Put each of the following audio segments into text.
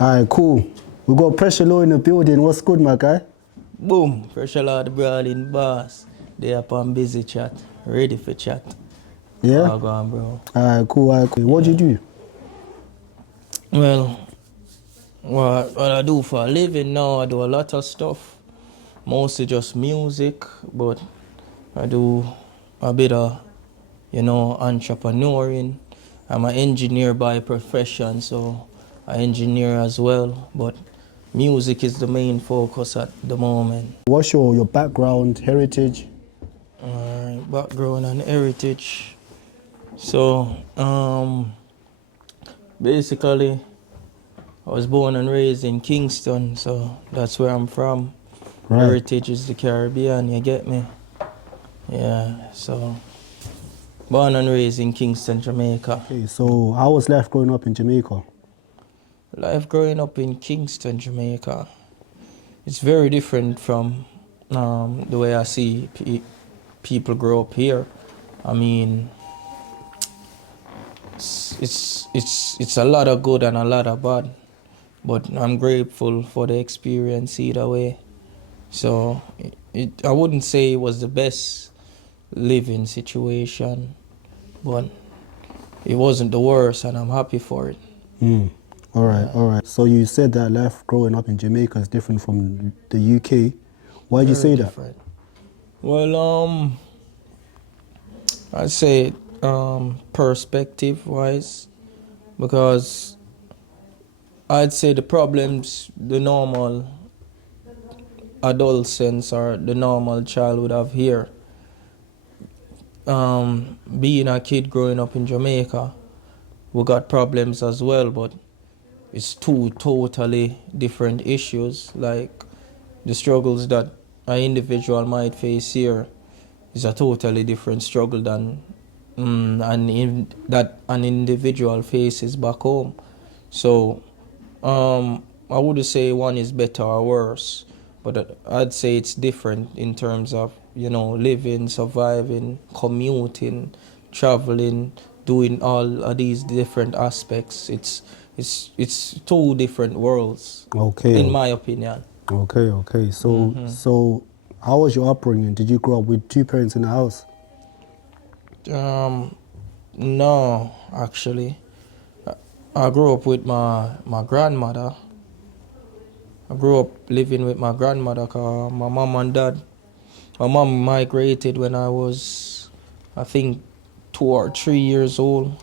Alright, cool. We got Pressure Law in the building. What's good, my guy? Boom, Pressure Law, the Brawlin boss. They up on busy chat, ready for chat. Yeah? Oh, go on, bro. Alright, cool, alright, cool. What do you do? Well, what I do for a living now, I do a lot of stuff. Mostly just music, but I do a bit of, entrepreneuring. I'm an engineer by profession, so I engineer as well, but music is the main focus at the moment. What's your background, heritage? Background and heritage. So, basically, I was born and raised in Kingston, so that's where I'm from. Right. Heritage is the Caribbean, you get me? Yeah, so born and raised in Kingston, Jamaica. Okay, so how was life growing up in Jamaica? Life growing up in Kingston, Jamaica, it's very different from the way I see people grow up here. I mean, it's a lot of good and a lot of bad, but I'm grateful for the experience either way. So I wouldn't say it was the best living situation, but it wasn't the worst, and I'm happy for it. Alright. So you said that life growing up in Jamaica is different from the UK. Why did you say Different. Well, I'd say perspective wise, because I'd say the problems the normal adolescents or the normal child would have here, being a kid growing up in Jamaica, we got problems as well, but it's two totally different issues. Like the struggles that an individual might face here is a totally different struggle than that an individual faces back home. So I wouldn't say one is better or worse, but I'd say it's different in terms of, living, surviving, commuting, traveling, doing all of these different aspects. It's two different worlds, Okay. in my opinion. Okay. So how was your upbringing? Did you grow up with two parents in the house? No, actually. I grew up with my grandmother. I grew up living with my grandmother because my mom and dad. My mom migrated when I was, I think, 2 or 3 years old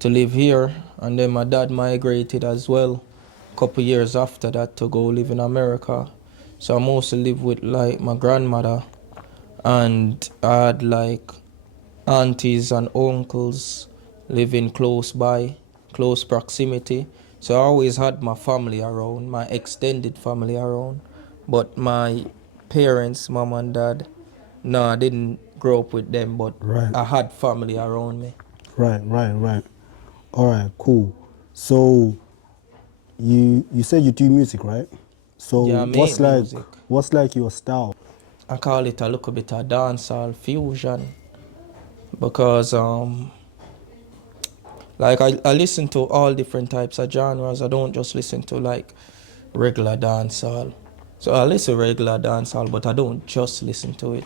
to live here. And then my dad migrated as well a couple years after that to go live in America. So I mostly live with like my grandmother, and I had like aunties and uncles living close by, close proximity. So I always had my family around, my extended family around. But my parents, mom and dad, no, I didn't grow up with them, but Right. I had family around me. Right. Alright, cool. So you said you do music, right? So Yeah, I make music. what's like your style? I call it a little bit of dancehall fusion because like I listen to all different types of genres. I don't just listen to like regular dancehall. So I listen to regular dancehall, but I don't just listen to it.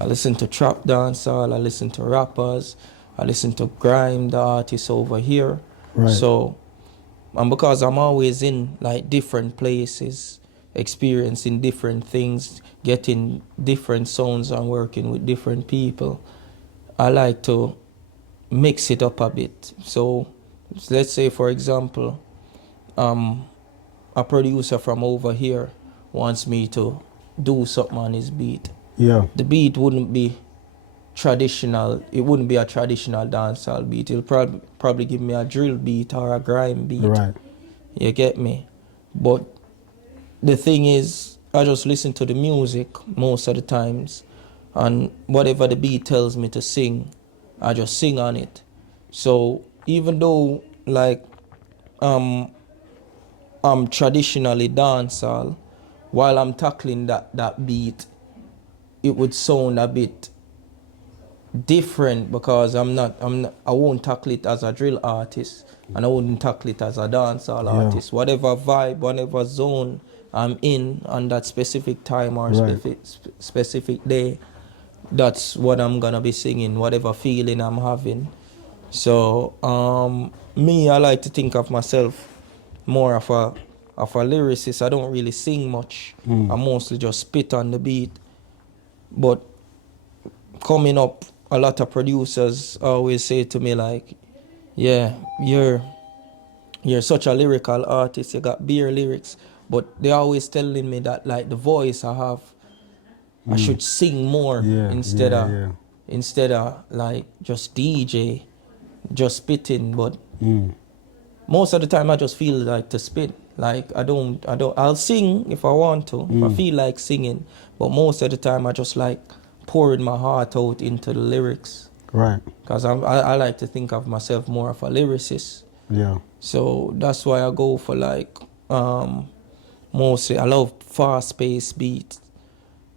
I listen to trap dancehall, I listen to rappers, I listen to grime, the artists over here. Right. So, and because I'm always in like different places, experiencing different things, getting different sounds and working with different people, I like to mix it up a bit. So let's say, for example, a producer from over here wants me to do something on his beat. Yeah. The beat wouldn't be traditional. It wouldn't be a traditional dancehall beat. He'll probably give me a drill beat or a grime beat. Right. You get me? But the thing is, I just listen to the music most of the times, and whatever the beat tells me to sing, I just sing on it. So even though like I'm traditionally dancehall, while I'm tackling that beat, it would sound a bit different because I won't tackle it as a drill artist and I wouldn't tackle it as a dancehall Yeah. artist. Whatever vibe, whatever zone I'm in on that specific time or Right. specific day, that's what I'm gonna be singing, whatever feeling I'm having. So me, I like to think of myself more of a lyricist. I don't really sing much. I mostly just spit on the beat. But coming up, a lot of producers always say to me like, yeah, you're such a lyrical artist, you got beer lyrics. But they always telling me that like the voice I have, I should sing more Yeah, instead yeah, of yeah. instead of like just DJ, just spitting. But Mm. most of the time I just feel like to spit. Like I'll sing if I want to, if I feel like singing. But most of the time I just like pouring my heart out into the lyrics. Right. Because I like to think of myself more of a lyricist. Yeah. So that's why I go for like, mostly, I love fast-paced beats.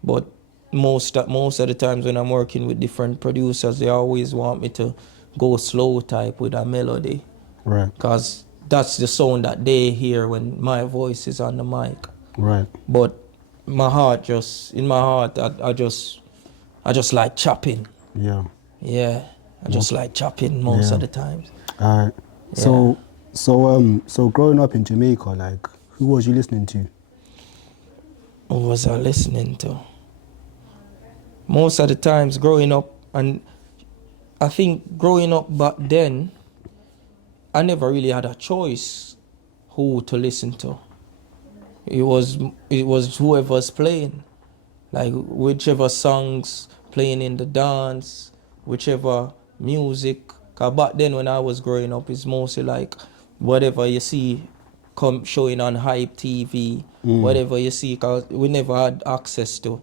But most of the times when I'm working with different producers, they always want me to go slow type with a melody. Right. Because that's the sound that they hear when my voice is on the mic. Right. But in my heart, I just like chopping. Yeah. Yeah, I just like chopping most Yeah. of the times. Alright. So growing up in Jamaica, like, who was you listening to? What was I listening to? Most of the times growing up, and I think growing up back then, I never really had a choice who to listen to. It was whoever's playing, like whichever songs playing in the dance, whichever music. Cause back then when I was growing up, it's mostly like whatever you see come showing on Hype TV, whatever you see. Cause we never had access to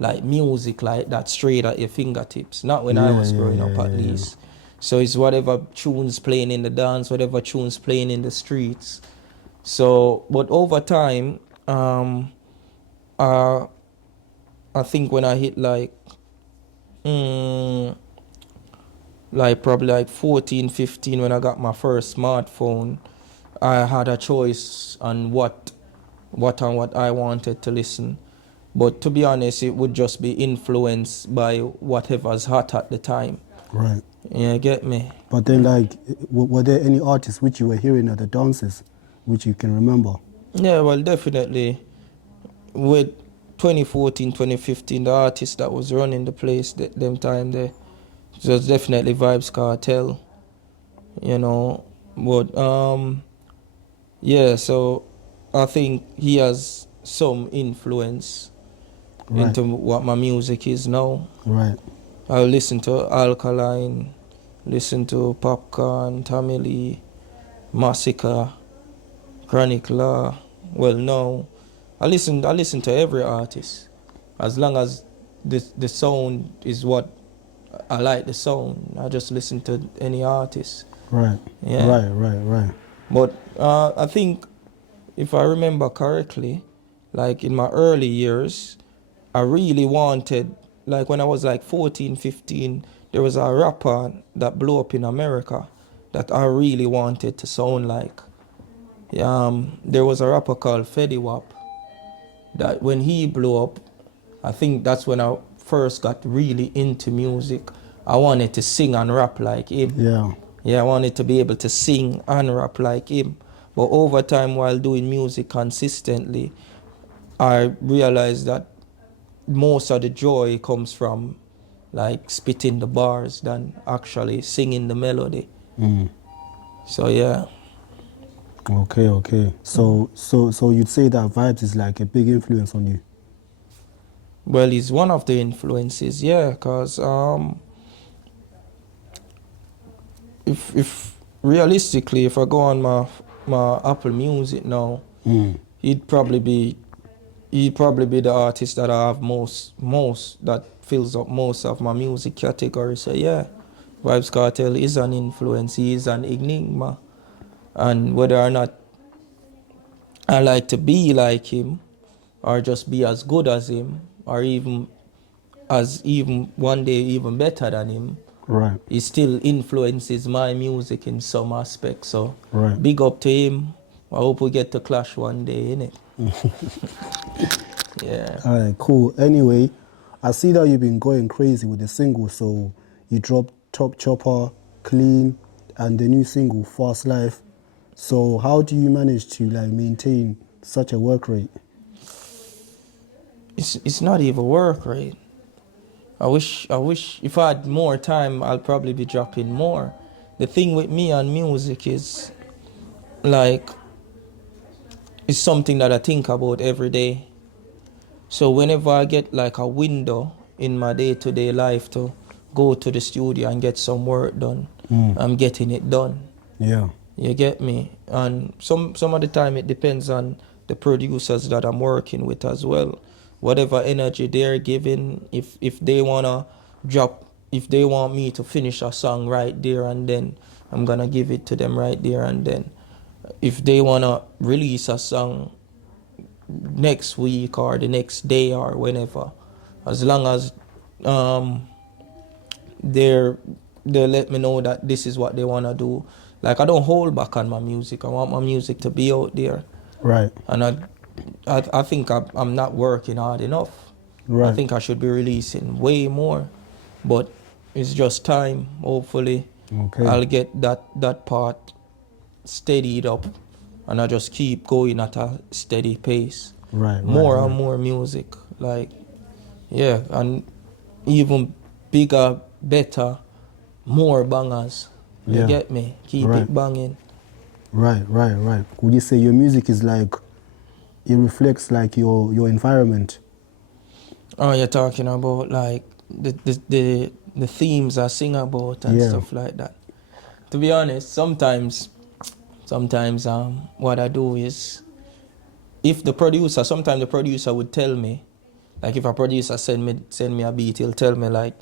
like music like that straight at your fingertips. Not when I was growing up, at least. So it's whatever tunes playing in the dance, whatever tunes playing in the streets. So, but over time, I think when I hit like probably like 14, 15, when I got my first smartphone, I had a choice on what I wanted to listen. But to be honest, it would just be influenced by whatever's hot at the time. Right. Yeah, get me? But then, like, were there any artists which you were hearing at the dances, which you can remember? Yeah, well, definitely. With 2014, 2015, the artist that was running the place them time there, it was definitely Vybz Kartel, you know. But yeah, so I think he has some influence Right. into what my music is now. Right. I listen to Alkaline, listen to Popcorn, Tommy Lee, Massacre, Chronic Law. Well, no, I listen to every artist, as long as the sound is what I like. The sound, I just listen to any artist. Right. Yeah. Right. But I think if I remember correctly, like in my early years, I really wanted, like when I was like 14, 15, there was a rapper that blew up in America that I really wanted to sound like. There was a rapper called Fetty Wap that when he blew up, I think that's when I first got really into music. I wanted to sing and rap like him. Yeah. Yeah, I wanted to be able to sing and rap like him. But over time, while doing music consistently, I realized that most of the joy comes from like spitting the bars than actually singing the melody. So yeah. Okay. So you'd say that Vybz is like a big influence on you? Well, he's one of the influences, yeah, because if realistically, if I go on my Apple Music now, he'd probably be the artist that I have most that fills up most of my music category. So yeah, Vybz Kartel is an influence. He is an enigma, and whether or not I like to be like him, or just be as good as him, or even as even one day even better than him, Right. he still influences my music in some aspects. So Right. big up to him. I hope we get to clash one day, innit? Yeah. All right, cool. Anyway, I see that you've been going crazy with the single. So you dropped Top Chopper, Clean, and the new single Fast Life. So how do you manage to like maintain such a work rate? It's not even work, right? I wish if I had more time, I'll probably be dropping more. The thing with me and music is like it's something that I think about every day. So whenever I get like a window in my day-to-day life to go to the studio and get some work done, I'm getting it done. Yeah. You get me? And some of the time it depends on the producers that I'm working with as well. Whatever energy they're giving, if they wanna drop, if they want me to finish a song right there and then, I'm gonna give it to them right there and then. If they wanna release a song next week or the next day or whenever, as long as they're they let me know that this is what they wanna do. Like I don't hold back on my music. I want my music to be out there, Right. and I think I'm not working hard enough. I Right. think I should be releasing way more, but it's just time. Hopefully, Okay. I'll get that part steadied up, and I just keep going at a steady pace. Right. More right. and more music, like yeah, and even bigger, better, more bangers. You Yeah. get me? Keep Right. it banging. Right. Would you say your music is like it reflects like your environment? Oh, you're talking about like the themes I sing about and Yeah. stuff like that. To be honest, sometimes what I do is if the producer, sometimes the producer would tell me, like if a producer send me a beat, he'll tell me like,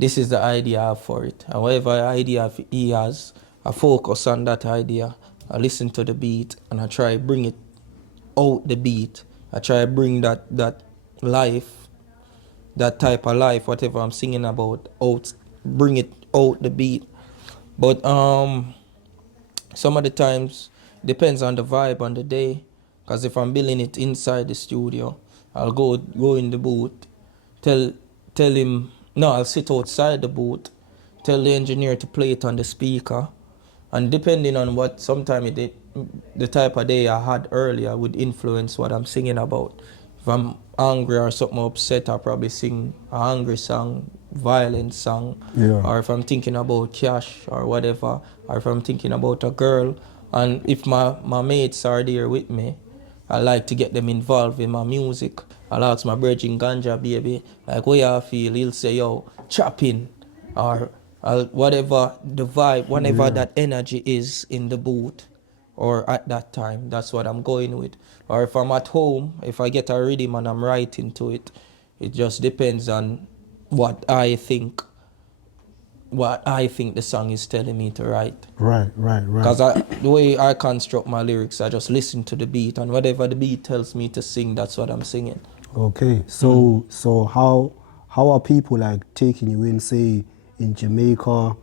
this is the idea I have for it. And whatever idea he has, I focus on that idea. I listen to the beat and I try bring it out the beat. I try bring that life, that type of life, whatever I'm singing about, out, bring it out the beat. But some of the times depends on the vibe on the day. Cause if I'm building it inside the studio, I'll go in the booth, tell him no, I'll sit outside the booth, tell the engineer to play it on the speaker, and depending on what sometimes the type of day I had earlier would influence what I'm singing about. If I'm angry or something upset, I'll probably sing a angry song, violent song. Yeah. Or if I'm thinking about cash or whatever, or if I'm thinking about a girl, and if my mates are there with me, I like to get them involved in my music. I'll ask my virgin ganja baby, like, what you feel? He'll say, yo, chopping, or whatever the vibe, whatever Yeah. that energy is in the booth or at that time, that's what I'm going with. Or if I'm at home, if I get a rhythm and I'm writing to it, it just depends on what I think the song is telling me to write. Right. Because the way I construct my lyrics, I just listen to the beat, and whatever the beat tells me to sing, that's what I'm singing. Okay. So how are people like taking you in, say in Jamaica?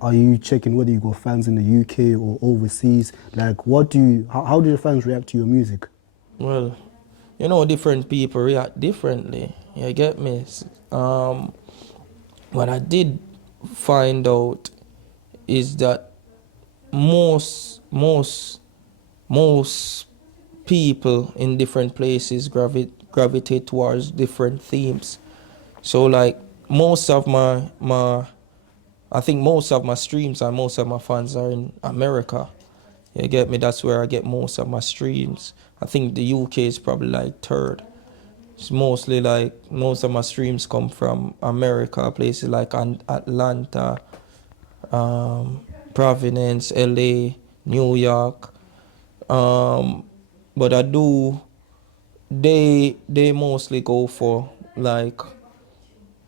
Are you checking whether you got fans in the UK or overseas? Like how do the fans react to your music? Well, different people react differently. You get me? What I did find out is that most people in different places gravitate towards different themes. So like most of I think most of my streams and most of my fans are in America. You get me? That's where I get most of my streams. I think the UK is probably like third. It's mostly like most of my streams come from America, places like Atlanta, Providence, LA, New York. But they mostly go for like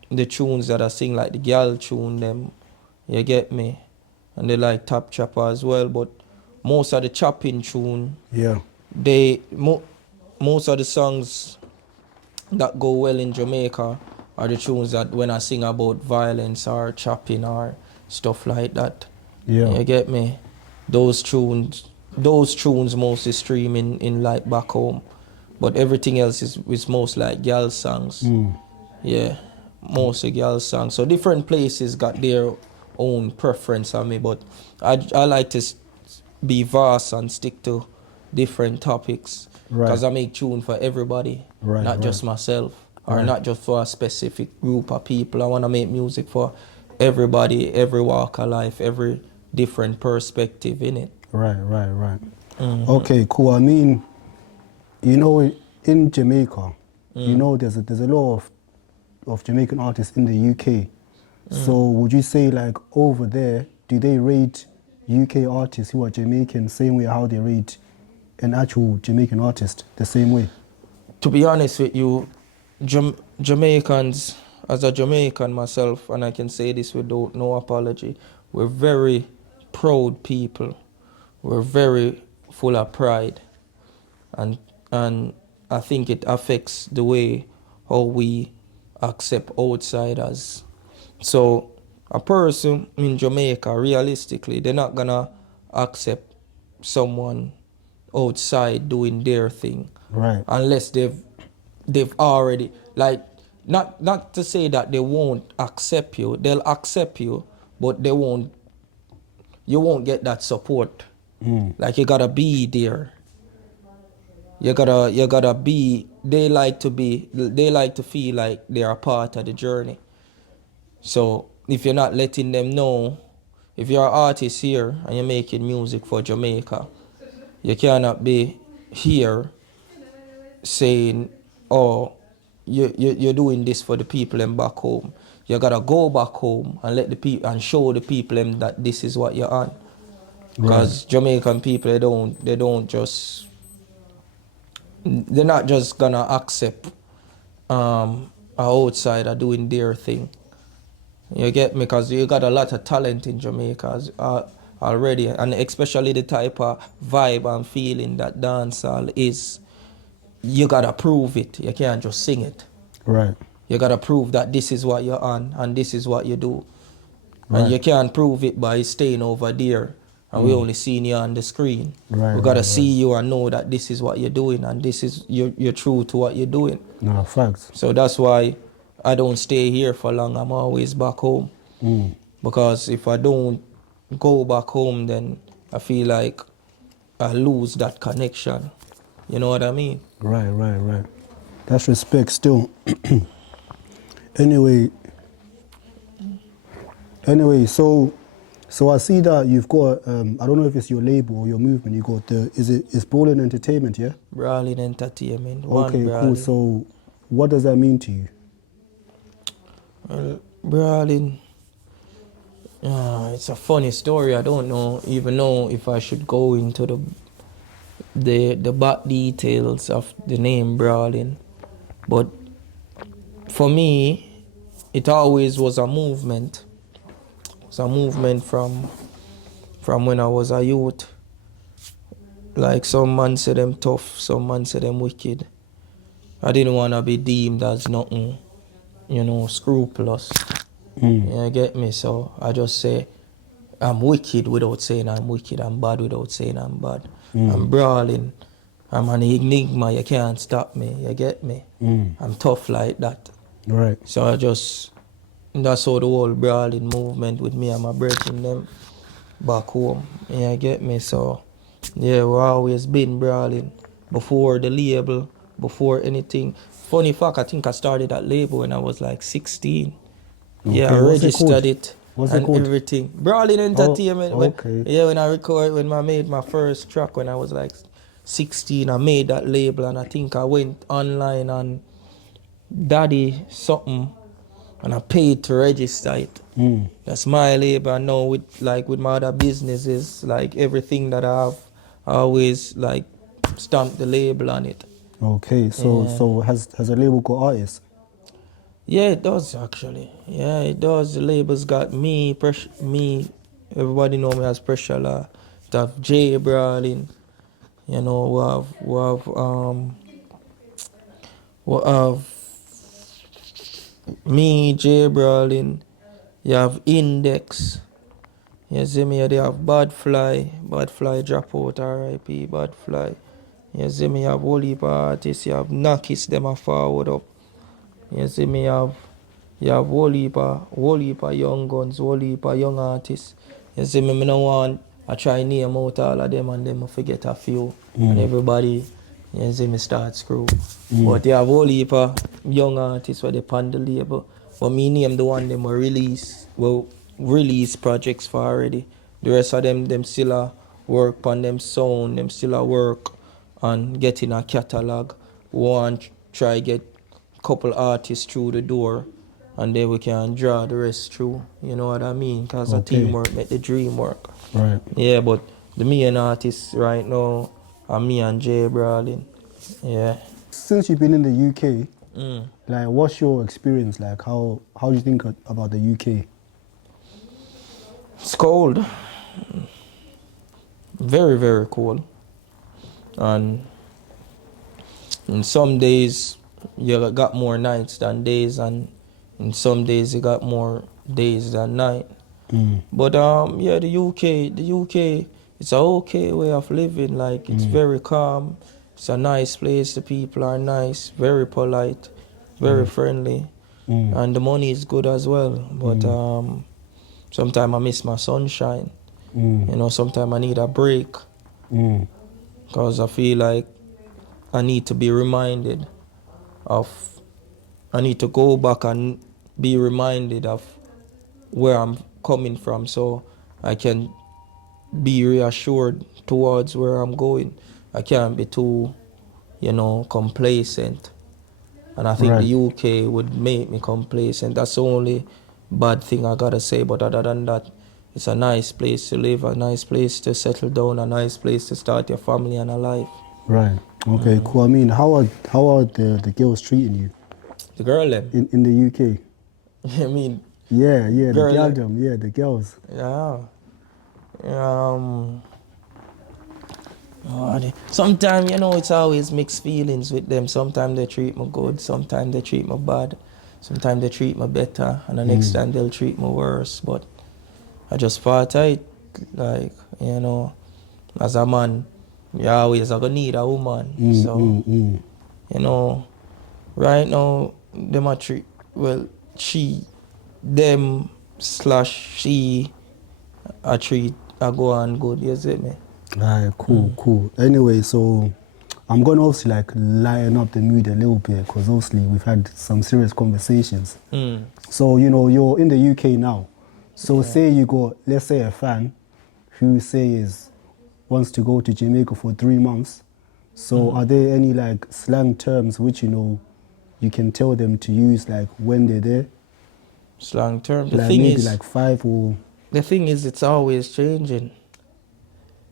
the tunes that I sing, like the girl tune them. You get me? And they like Top Chopper as well, but most of the chopping tune, Yeah. most of the songs that go well in Jamaica are the tunes that when I sing about violence or chopping or stuff like that. Yeah. You get me? Those tunes mostly stream in like back home. But everything else is most like girl songs. Yeah. Mostly girl songs. So different places got their own preference on me, but I like to be vast and stick to different topics. Right. Because I make tune for everybody, Right, not right. just myself, or Right. not just for a specific group of people. I want to make music for everybody, every walk of life, every different perspective in it. Right. Okay, cool. I mean, you know, in Jamaica, you know, there's a lot of Jamaican artists in the UK. So would you say, like, over there, do they rate UK artists who are Jamaican same way how they rate an actual Jamaican artist the same way? To be honest with you, Jamaicans, as a Jamaican myself, and I can say this without no apology, we're very proud people. We're very full of pride. And I think it affects the way how we accept outsiders. So a person in Jamaica, realistically, they're not gonna accept someone outside doing their thing. Right. Unless they've already, like, not to say that they won't accept you, they'll accept you, but you won't get that support. Like, you gotta be there. You gotta be, they like to feel like they're a part of the journey. So if you're not letting them know, if you're an artist here and you're making music for Jamaica, you cannot be here saying, oh, you're doing this for the people and back home. You gotta go back home and let the people and show the people that this is what you're on. Because Jamaican people, they're not just gonna accept an outsider doing their thing. You get me? Because you got a lot of talent in Jamaica already, and especially the type of vibe and feeling that dancehall is. You gotta prove it. You can't just sing it. Right. You gotta prove that this is what you're on and this is what you do. Right. And you can't prove it by staying over there and we only seeing you on the screen. Right, We gotta right, see you and know that this is what you're doing and this is you're true to what you're doing. No, facts. So that's why I don't stay here for long. I'm always back home. Because if I don't go back home, then I feel like I lose that connection. You know what I mean? Right. That's respect still. Anyway, so I see that you've got, I don't know if it's your label or your movement, you got it's Brawlin Entertainment, yeah? Brawlin Entertainment. Okay, cool. So what does that mean to you? Well, Brawlin, it's a funny story. I don't even know if I should go into the back details of the name Brawlin. But for me, it always was a movement. It's a movement from when I was a youth. Like, some man say them tough, some man say them wicked. I didn't want to be deemed as nothing, scrupulous. You get me? So I just say I'm wicked without saying I'm wicked. I'm bad without saying I'm bad. I'm brawling. I'm an enigma. You can't stop me. You get me? I'm tough like that. Right. So that's how the whole brawling movement with me and my brethren them back home. You get me? So yeah, we always been brawling before the label, before anything. Funny fact, I think I started that label when I was like 16. Okay, Yeah, I registered it What's it and called? everything. Brawlin Entertainment. Okay. When I made my first track when I was like 16, I made that label and I think I went online on Daddy something and I paid to register it. That's my label. I know with my other businesses, like everything that I have, I always like stamp the label on it. Okay, so has a label got artists? Yeah, it does actually. Yeah, it does. The label's got me. Everybody know me as Pressure Law. It have Jay Brawlin. We have Me, J Brawlin, you have Index. You see me, they have Bad Fly drop out, RIP, Bad Fly. You see me, you have whole heap of artists, you have Nakis, them a forward up. You see me, you have whole heap of young guns, whole heap of young artists. You see me, no want I try name out all of them and them I forget a few. And everybody, you see me start screw. But you have whole heap of young artists where they pan the label. But me name the one them release projects for already. The rest of them still a work on them sound, them still a work on getting a catalog. Want try get couple artists through the door and then we can draw the rest through. You know what I mean? Because a teamwork make the dream work. Right. Yeah, but the main artists right now are me and Jay Brawlin. Yeah. Since you've been in the UK, like, what's your experience like? How do you think about the UK? It's cold. Very, very cold. And in some days you got more nights than days, and in some days you got more days than night. But yeah, the UK, it's a okay way of living. Like, it's very calm. It's a nice place. The people are nice, very polite, very friendly, and the money is good as well. But sometimes I miss my sunshine. You know, sometimes I need a break because I feel like I need to be reminded of. I need to go back and be reminded of where I'm coming from, so I can be reassured towards where I'm going. I can't be too, complacent. And I think the UK would make me complacent. That's the only bad thing I gotta say. But other than that, it's a nice place to live, a nice place to settle down, a nice place to start your family and a life. Right. Okay, cool. I mean, how are the girls treating you? The girl them? In the UK? I mean... Yeah, the girl girl them. them, yeah, the girls. Yeah. Sometimes, it's always mixed feelings with them. Sometimes they treat me good, sometimes they treat me bad, sometimes they treat me better, and the next time they'll treat me worse. But I just part out, like, as a man, you always are gonna need a woman. Right now, them a treat, well, she a treat I go on good, you see me? Alright, cool. Anyway, so I'm going to obviously like lighten up the mood a little bit because obviously we've had some serious conversations. So, you're in the UK now. So say you got, let's say, a fan who wants to go to Jamaica for 3 months. So are there any like slang terms which, you can tell them to use like when they're there? Slang terms? Like maybe like 5 or... The thing is, it's always changing.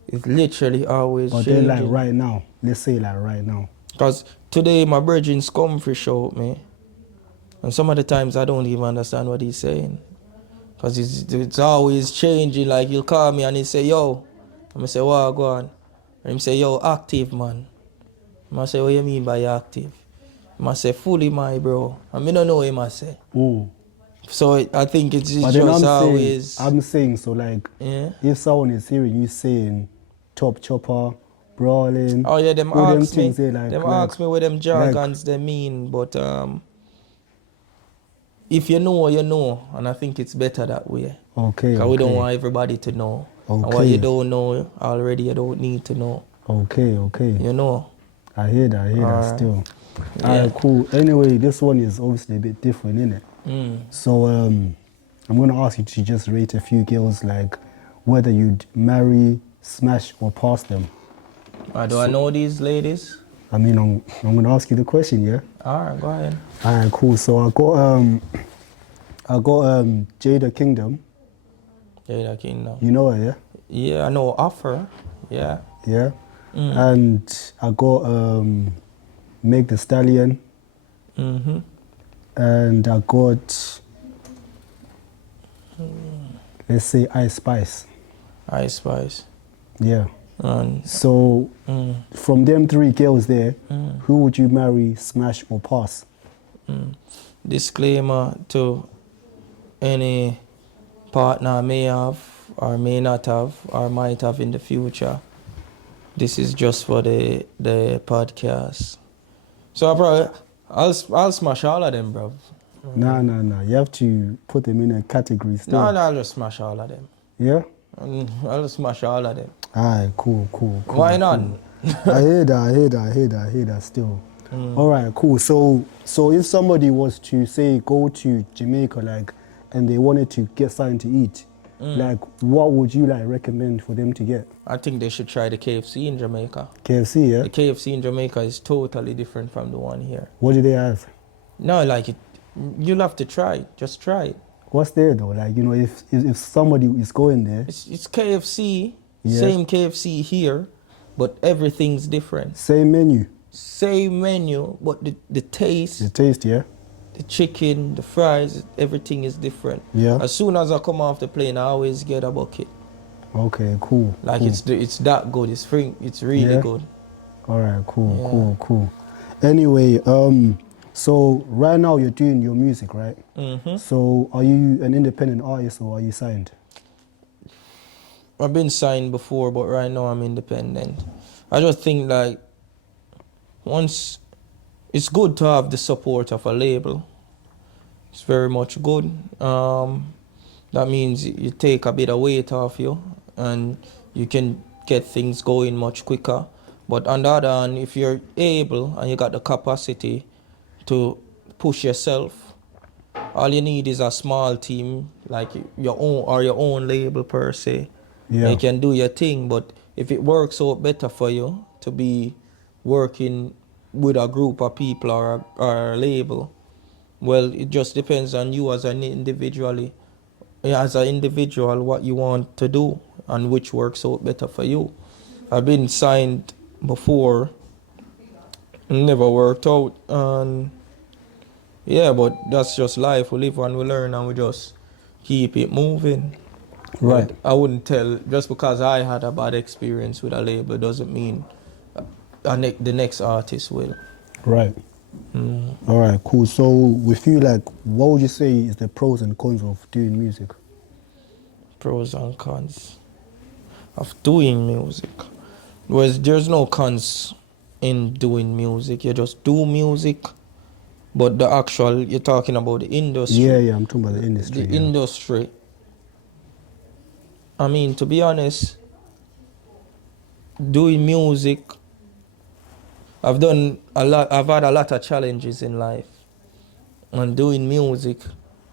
It's literally always changing. But then like right now, let's say like right now. Because today my brethren's come for show me. And some of the times I don't even understand what he's saying. Because it's always changing. Like, he'll call me and he'll say, yo. I'm going to say, what, go on. And he'll say, yo, active, man. I'm going to say, what you mean by active? I'm going to say, fully my bro. And I don't know what I say. So I think it's just always... I'm saying, so like, if someone is hearing you saying top chopper, brawling... Oh yeah, them ask me. Like, ask me what them jargons they mean, but if you know, you know, and I think it's better that way. Okay. Because we don't want everybody to know. Okay. And what you don't know already, you don't need to know. Okay. You know. I hear that still. Alright, cool. Anyway, this one is obviously a bit different, innit? So I'm going to ask you to just rate a few girls, like whether you'd marry, smash, or pass them. Do I know these ladies? I mean, I'm going to ask you the question, yeah? Alright, go ahead. Alright, cool. So I got Jada Kingdom. Jada Kingdom. You know her, yeah? Yeah, I know Offer. Yeah. Yeah. And I got Meg the Stallion. And I got, let's say, Ice Spice. Ice Spice. Yeah. So, from them 3 girls there, who would you marry, smash, or pass? disclaimer to any partner I may have or may not have or might have in the future. This is just for the podcast. So, bro, I'll smash all of them, bro. Nah. You have to put them in a category still. No, I'll just smash all of them. Yeah? I'll just smash all of them. Alright, cool. Why not? Cool. I hear that still. Alright, cool. So if somebody was to say go to Jamaica, like, and they wanted to get something to eat, like, what would you like recommend for them to get? I think they should try the KFC in Jamaica. KFC, yeah? The KFC in Jamaica is totally different from the one here. What do they have? No, like you'll have to try it. Just try it. What's there though? Like, you know, if somebody is going there. It's KFC, Yeah. same KFC here, but everything's different. Same menu. Same menu, but the taste, The taste, yeah? the chicken, the fries, everything is different. Yeah. As soon as I come off the plane, I always get a bucket. Okay, cool. Like cool. it's that good. It's free. It's really Yeah. good. Alright, cool, Yeah. cool. Anyway, so right now you're doing your music, right? Mm-hmm. So are you an independent artist or are you signed? I've been signed before, but right now I'm independent. I just think like once it's good to have the support of a label. It's very much good. That means you take a bit of weight off you and you can get things going much quicker. But on the other hand, if you're able and you got the capacity to push yourself, all you need is a small team, like your own label per se. Yeah. You can do your thing, but if it works out better for you to be working with a group of people or a label, well, it just depends on you as an individual, what you want to do and which works out better for you. I've been signed before, never worked out, and yeah, but that's just life. We live and we learn and we just keep it moving. Right. But I wouldn't tell, just because I had a bad experience with a label doesn't mean the next artist will. Right. Alright, cool. So with you, like, what would you say is the pros and cons of doing music? Pros and cons of doing music. Whereas there's no cons in doing music. You just do music. But the actual, you're talking about the industry. Yeah, I'm talking about the industry. The yeah. industry. I mean, to be honest, doing music, I've had a lot of challenges in life. And doing music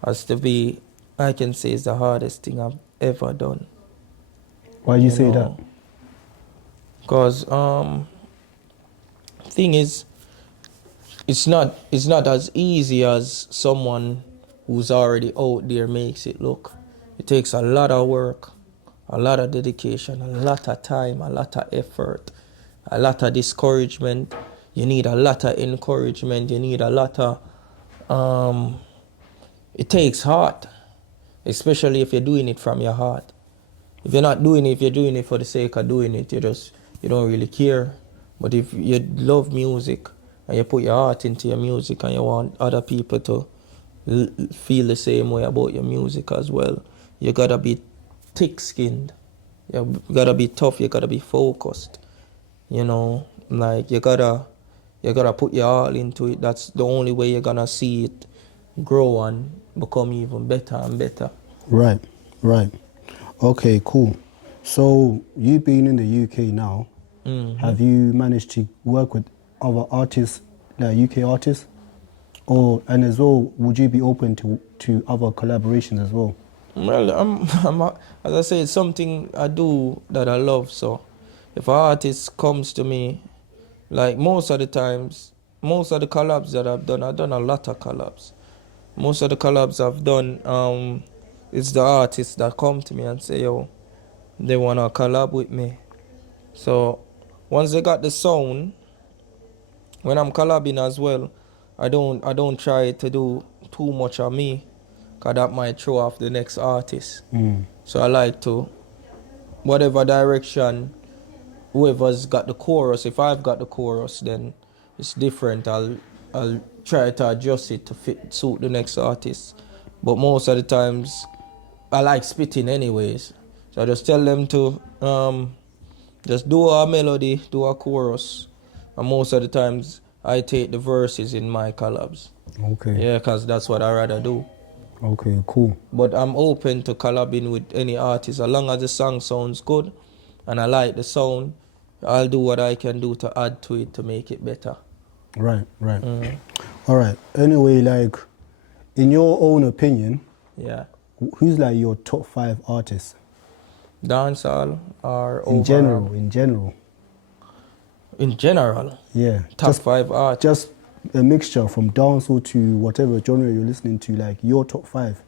has to be, I can say, is the hardest thing I've ever done. Why do you say that? Because thing is, it's not as easy as someone who's already out there makes it look. It takes a lot of work, a lot of dedication, a lot of time, a lot of effort, a lot of discouragement. You need a lot of encouragement. You need a lot of... it takes heart, especially if you're doing it from your heart. If you're not doing it, if you're doing it for the sake of doing it, you don't really care. But if you love music and you put your heart into your music and you want other people to feel the same way about your music as well, you gotta be thick-skinned. You gotta be tough. You gotta be focused. You know, like you gotta put your all into it. That's the only way you're gonna see it grow and become even better and better. Right. Okay, cool. So you being in the UK now, have you managed to work with other artists, like UK artists? And as well, would you be open to other collaborations as well? Well, as I say, it's something I do that I love. So if an artist comes to me, like most of the times, most of the collabs that I've done a lot of collabs. Most of the collabs I've done, it's the artists that come to me and say, yo, they want to collab with me. So once they got the sound, when I'm collabing as well, I don't try to do too much of me, because that might throw off the next artist. So I like to, whatever direction, whoever's got the chorus, if I've got the chorus, then it's different. I'll try to adjust it to suit the next artist. But most of the times, I like spitting anyways. So I just tell them to just do a melody, do a chorus. And most of the times, I take the verses in my collabs. Okay. Yeah, because that's what I rather do. Okay, cool. But I'm open to collabing with any artist. As long as the song sounds good and I like the sound, I'll do what I can do to add to it to make it better. Right. All right. Anyway, like, in your own opinion, Yeah. who's like your top 5 artists? Dancehall or In general. In general, Yeah. top 5 artists. Just a mixture from dancehall to whatever genre you're listening to, like your top 5.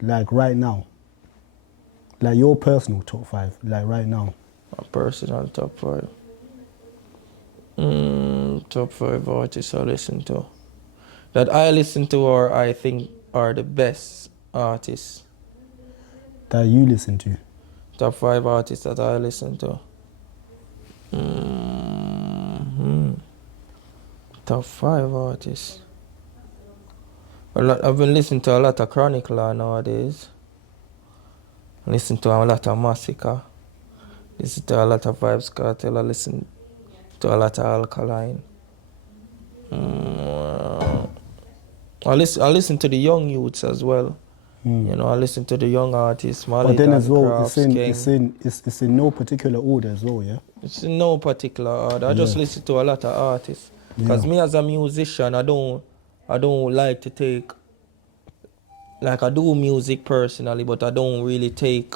Like right now. Like your personal top 5, like right now. My personal top 5. Top 5 artists I listen to. That I listen to or I think are the best artists. That you listen to. Top 5 artists that I listen to. Top 5 artists. I've been listening to a lot of Chronicler nowadays. I listen to a lot of Massacre. Listen to a lot of Vybz Kartel. I listen to a lot of Alkaline. I listen to the young youths as well. You know, I listen to the young artists. But then as well, Crafts, it's in no particular order as well, yeah? It's in no particular order. I just listen to a lot of artists. Because me as a musician, I don't like to take, like I do music personally, but I don't really take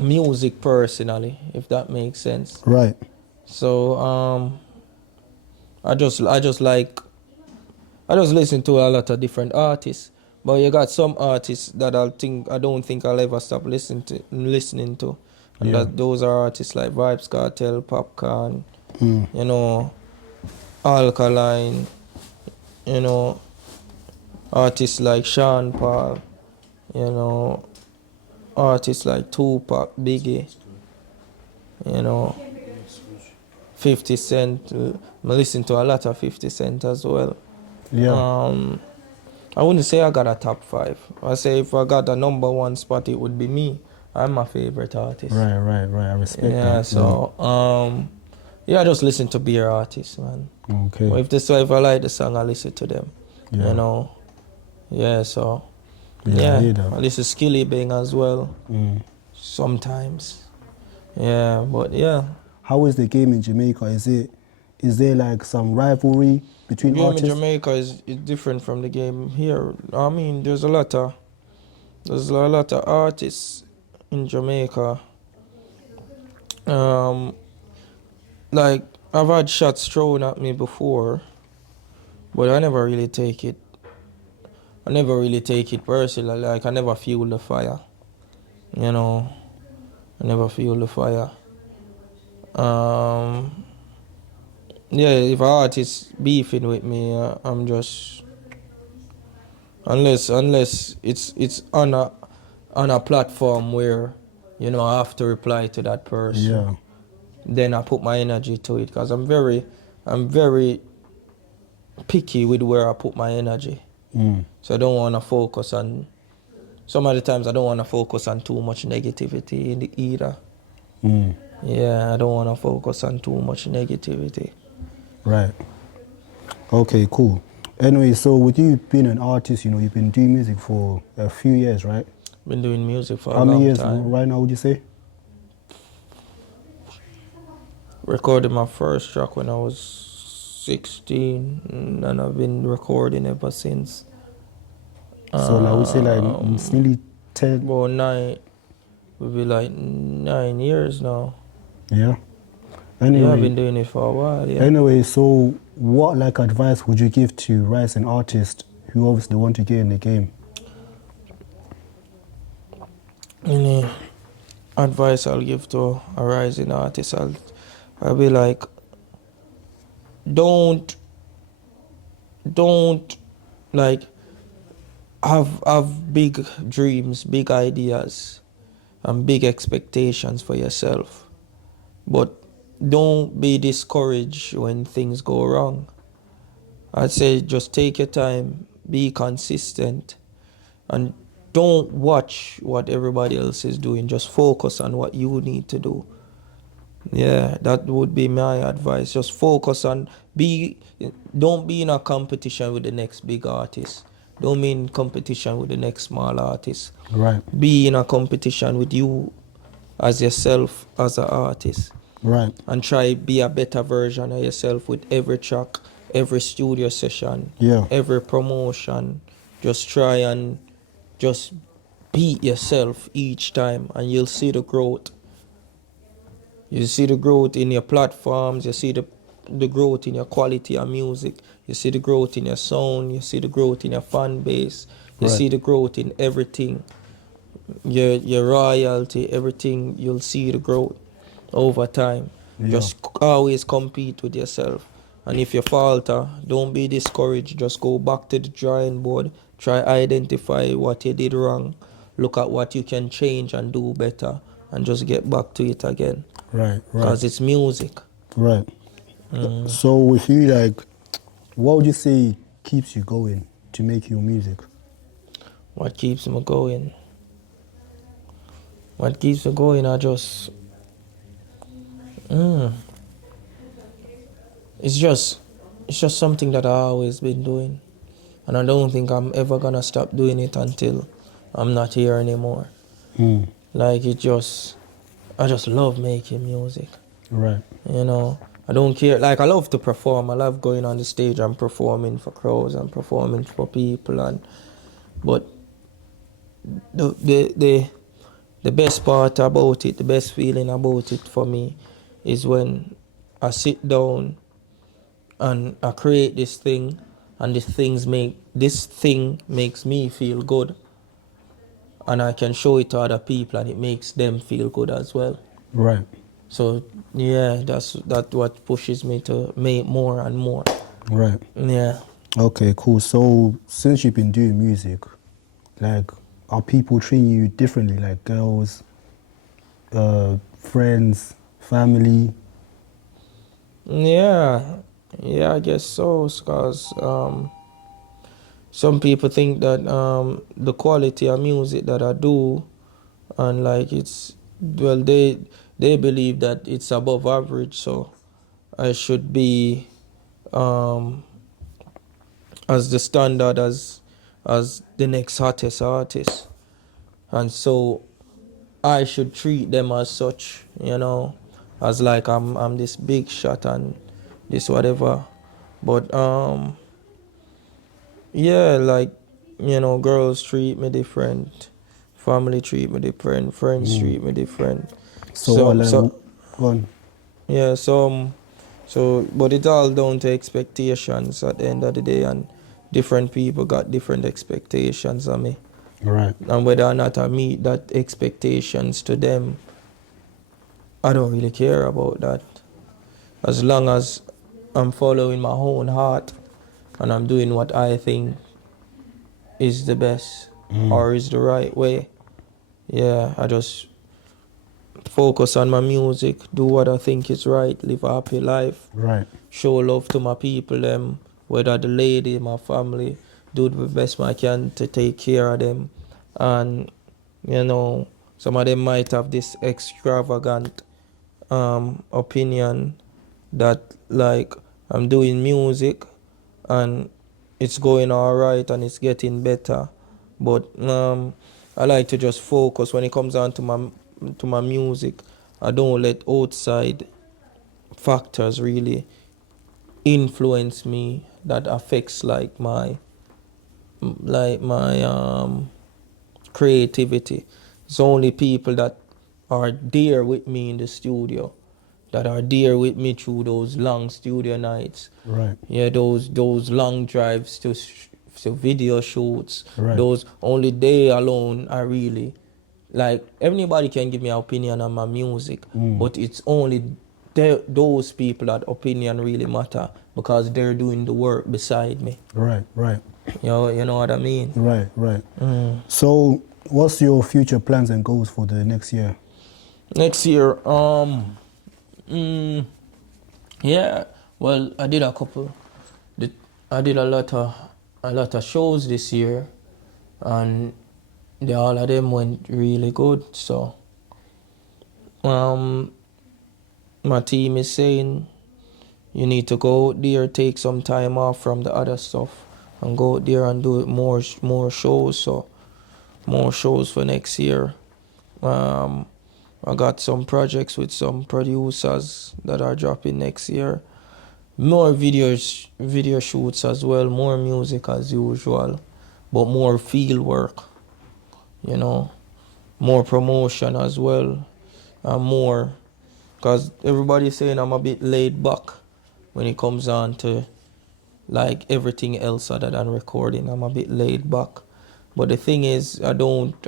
music personally, if that makes sense. Right. So I just listen to a lot of different artists. But you got some artists that I don't think I'll ever stop listening to. And those are artists like Vybz Kartel, Popcorn, you know, Alkaline, you know, artists like Sean Paul, you know, artists like Tupac, Biggie, you know, 50 Cent. I listen to a lot of 50 Cent as well. Yeah. I wouldn't say I got a top 5. I say if I got a number 1 spot, it would be me. I'm my favorite artist. Right. I respect that. Yeah, so I just listen to beer artists, man. Okay. But if I like the song, I listen to them. Yeah. You know. Yeah, so I hear that. I listen to Skilly Bang as well. Sometimes. Yeah, but yeah. How is the game in Jamaica? Is there like some rivalry between Game artists? in Jamaica is different from the game here. I mean, there's a lot of artists in Jamaica. Like I've had shots thrown at me before, but I never really take it personally. Like I never feel the fire. You know, I never feel the fire. If an artist beefing with me, I'm just unless it's on a platform where, you know, I have to reply to that person. Yeah. Then I put my energy to it because I'm very picky with where I put my energy. So I don't want to focus on. Some of the times I don't want to focus on too much negativity in the either. Yeah, I don't want to focus on too much negativity. Right. Okay, cool. Anyway, so with you being an artist, you know, you've been doing music for a few years, right? Been doing music for a How long many years time. right now would you say? Recorded my first track when I was 16, and I've been recording ever since. So like we say like it's nearly 10. About 9, will be like 9 years now. Yeah. Yeah, Anyway, I've been doing it for a while, yeah. Anyway, so what like advice would you give to rising artists who obviously want to get in the game? Any advice I'll give to a rising artist, I'll be like, don't like have big dreams, big ideas, and big expectations for yourself, but don't be discouraged when things go wrong. I'd say just take your time, be consistent, and don't watch what everybody else is doing. Just focus on what you need to do. Yeah, that would be my advice. Just focus on don't be in a competition with the next big artist. Don't be in competition with the next small artist. Right. Be in a competition with you as yourself as an artist. Right. And try be a better version of yourself with every track, every studio session, Yeah. every promotion. Just try and just beat yourself each time and you'll see the growth. You see the growth in your platforms, you see the growth in your quality of music, you see the growth in your sound, you see the growth in your fan base, you Right. see the growth in everything. Your royalty, everything, you'll see the growth over time. Yeah. Just always compete with yourself. And if you falter, don't be discouraged. Just go back to the drawing board. Try identify what you did wrong. Look at what you can change and do better. And just get back to it again. Right. Right. Because it's music. Right. So with you, like, what would you say keeps you going to make your music? What keeps me going? What keeps me going, I just... It's just something that I've always been doing. And I don't think I'm ever gonna stop doing it until I'm not here anymore. Like I just love making music. Right. You know, I don't care. Like I love to perform. I love going on the stage and performing for crowds and performing for people. But the best part about it, the best feeling about it for me, is when I sit down and I create this thing, and this thing makes me feel good, and I can show it to other people, and it makes them feel good as well. Right. So yeah, that's what pushes me to make more and more. Right. Yeah. Okay, cool. So since you've been doing music, like, are people treating you differently, like girls, friends, family? Yeah, I guess so. Cause some people think that the quality of music that I do, and like they believe that it's above average, so I should be as the standard as the next hottest artist, and so I should treat them as such, as like I'm this big shot and this whatever. But yeah, like, girls treat me different, family treat me different, friends treat me different. So, like, So go on. yeah, but it's all down to expectations at the end of the day, and different people got different expectations of me. Right. And whether or not I meet that expectations to them, I don't really care about that. As long as I'm following my own heart and I'm doing what I think is the best or is the right way. Yeah, I just focus on my music, do what I think is right, live a happy life, Right. show love to my people, whether the lady, my family, do the best I can to take care of them. And, some of them might have this extravagant opinion that, like, I'm doing music and it's going all right and it's getting better, but I like to just focus when it comes down to my music. I don't let outside factors really influence me that affects like my creativity. It's only people that are there with me in the studio, that are there with me through those long studio nights. Right. Yeah, those long drives to video shoots. Right. Those only they alone are really, like, anybody can give me an opinion on my music, but it's only those people that opinion really matter because they're doing the work beside me. Right. Right. You know what I mean? Right. Right. So, what's your future plans and goals for the next year? Next year, yeah. Well, I did a couple. I did a lot of shows this year, and all of them went really good. So um, my team is saying you need to go out there, take some time off from the other stuff, and go out there and do it more shows. So more shows for next year. Um, I got some projects with some producers that are dropping next year. More video shoots as well, more music as usual, but more field work, you know, more promotion as well, and more, because everybody's saying I'm a bit laid back when it comes on to like everything else other than recording. I'm a bit laid back. But the thing is, I'm not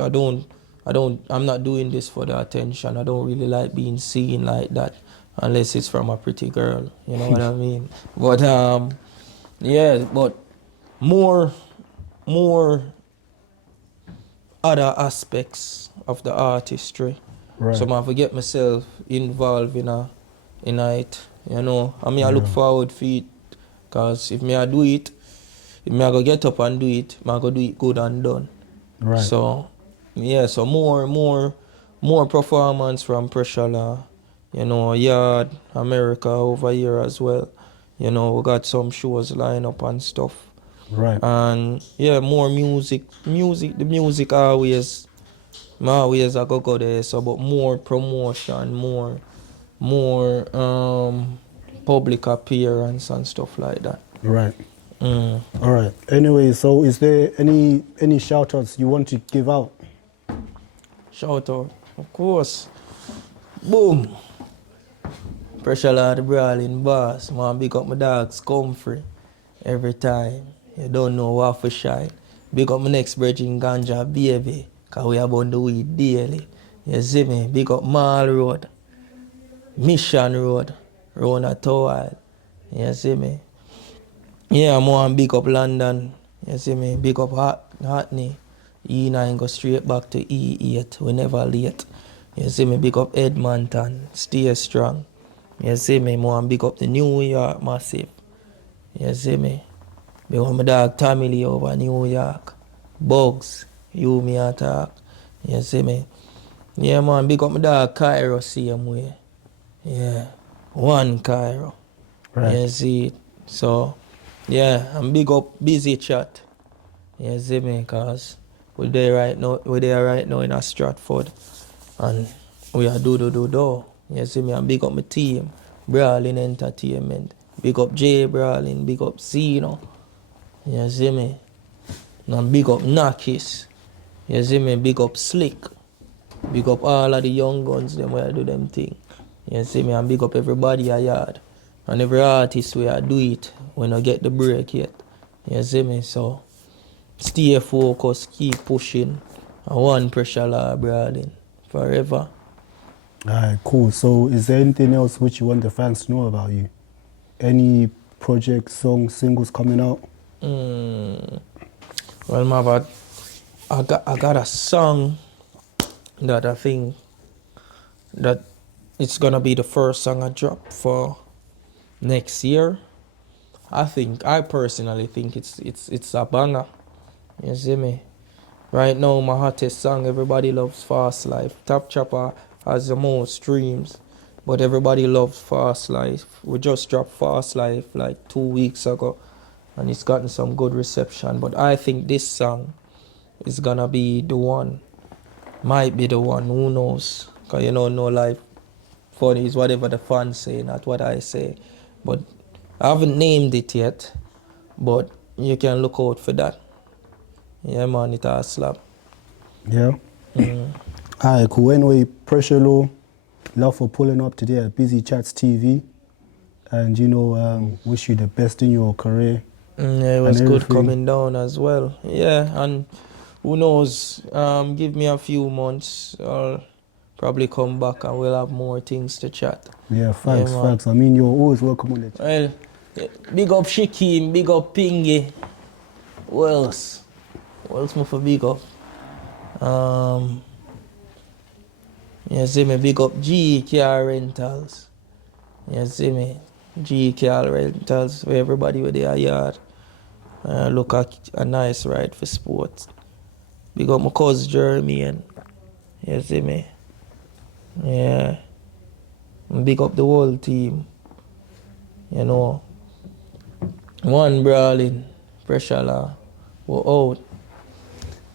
doing this for the attention. I don't really like being seen like that unless it's from a pretty girl. You know what I mean? But yeah, but more other aspects of the artistry. Right. So I forget myself involved in it. You know, I mean I look forward for it, cause if I do it, if I go get up and do it, I go do it good and done. Right. So yeah, so more performance from Pressure Law, you know, Yard, America over here as well. You know, we got some shows lined up and stuff. Right. And yeah, more music. The music always I go there, so but more promotion, more public appearance and stuff like that. Right. Mm. All right. Anyway, so is there any shout outs you want to give out? Shout out, of course. Boom. Pressure Lord, the Brawlin boss. Man, big up my dogs, comfrey. Every time. You don't know what for shine. Big up my next bridging ganja baby. Cause we about to do it daily. You see me? Big up Mall Road. Mission Road. Rona Tower. You see me? Yeah, I'm on big up London. You see me? Big up Hackney. E9 go straight back to E8. We never late. You see me? Big up Edmonton. Stay strong. You see me? More big up the New York massive. You see me? Big up my dog Tommy Lee over New York. Bugs. You me attack. You see me? Yeah man, big up my dog Cairo same way. Yeah. One Cairo. Right. You see it? So yeah, and big up Busy Chat. You see me? Cause we're there right now in a Stratford. And we are do. You see me? And big up my team, Brawlin Entertainment. Big up J Brawlin, big up Zeno. You see me? And big up Nakis. You see me? Big up Slick. Big up all of the young guns them where I do them thing. You see me? And big up everybody I yard. And every artist where I do it when I get the break yet. You see me? So stay focused, keep pushing. And one Pressure Law Brawlin forever. Alright, cool. So is there anything else which you want the fans to know about you? Any projects, songs, singles coming out? Well, I got a song that I think that it's gonna be the first song I drop for next year. I personally think it's a banger. You see me? Right now my hottest song, everybody loves Fast Life. Top Chopper has the most streams, but everybody loves Fast Life. We just dropped Fast Life like 2 weeks ago and it's gotten some good reception. But I think this song is gonna be the one. Might be the one, who knows? Cause you know no life funny is whatever the fans say, not what I say. But I haven't named it yet, but you can look out for that. Yeah man, it a slap. Yeah. Alright, cool. Anyway, Pressure Law, love for pulling up today at Busy Chats TV. And wish you the best in your career. Yeah, it was good everything. coming down as well. Yeah, and who knows? Give me a few months, I'll probably come back and we'll have more things to chat. Yeah, facts, Yeah, man. facts. I mean, you're always welcome on it. Well, big up Shikim, big up Pingy. Who else? What else more for big up? You see me, big up G-Car Rentals. You see me? G-Car Rentals, where everybody with their yard. Look at a nice ride for sports. Big up my cousin Jeremy and you see me? Yeah. And big up the whole team. You know. One Brawlin, pressure law. We're out.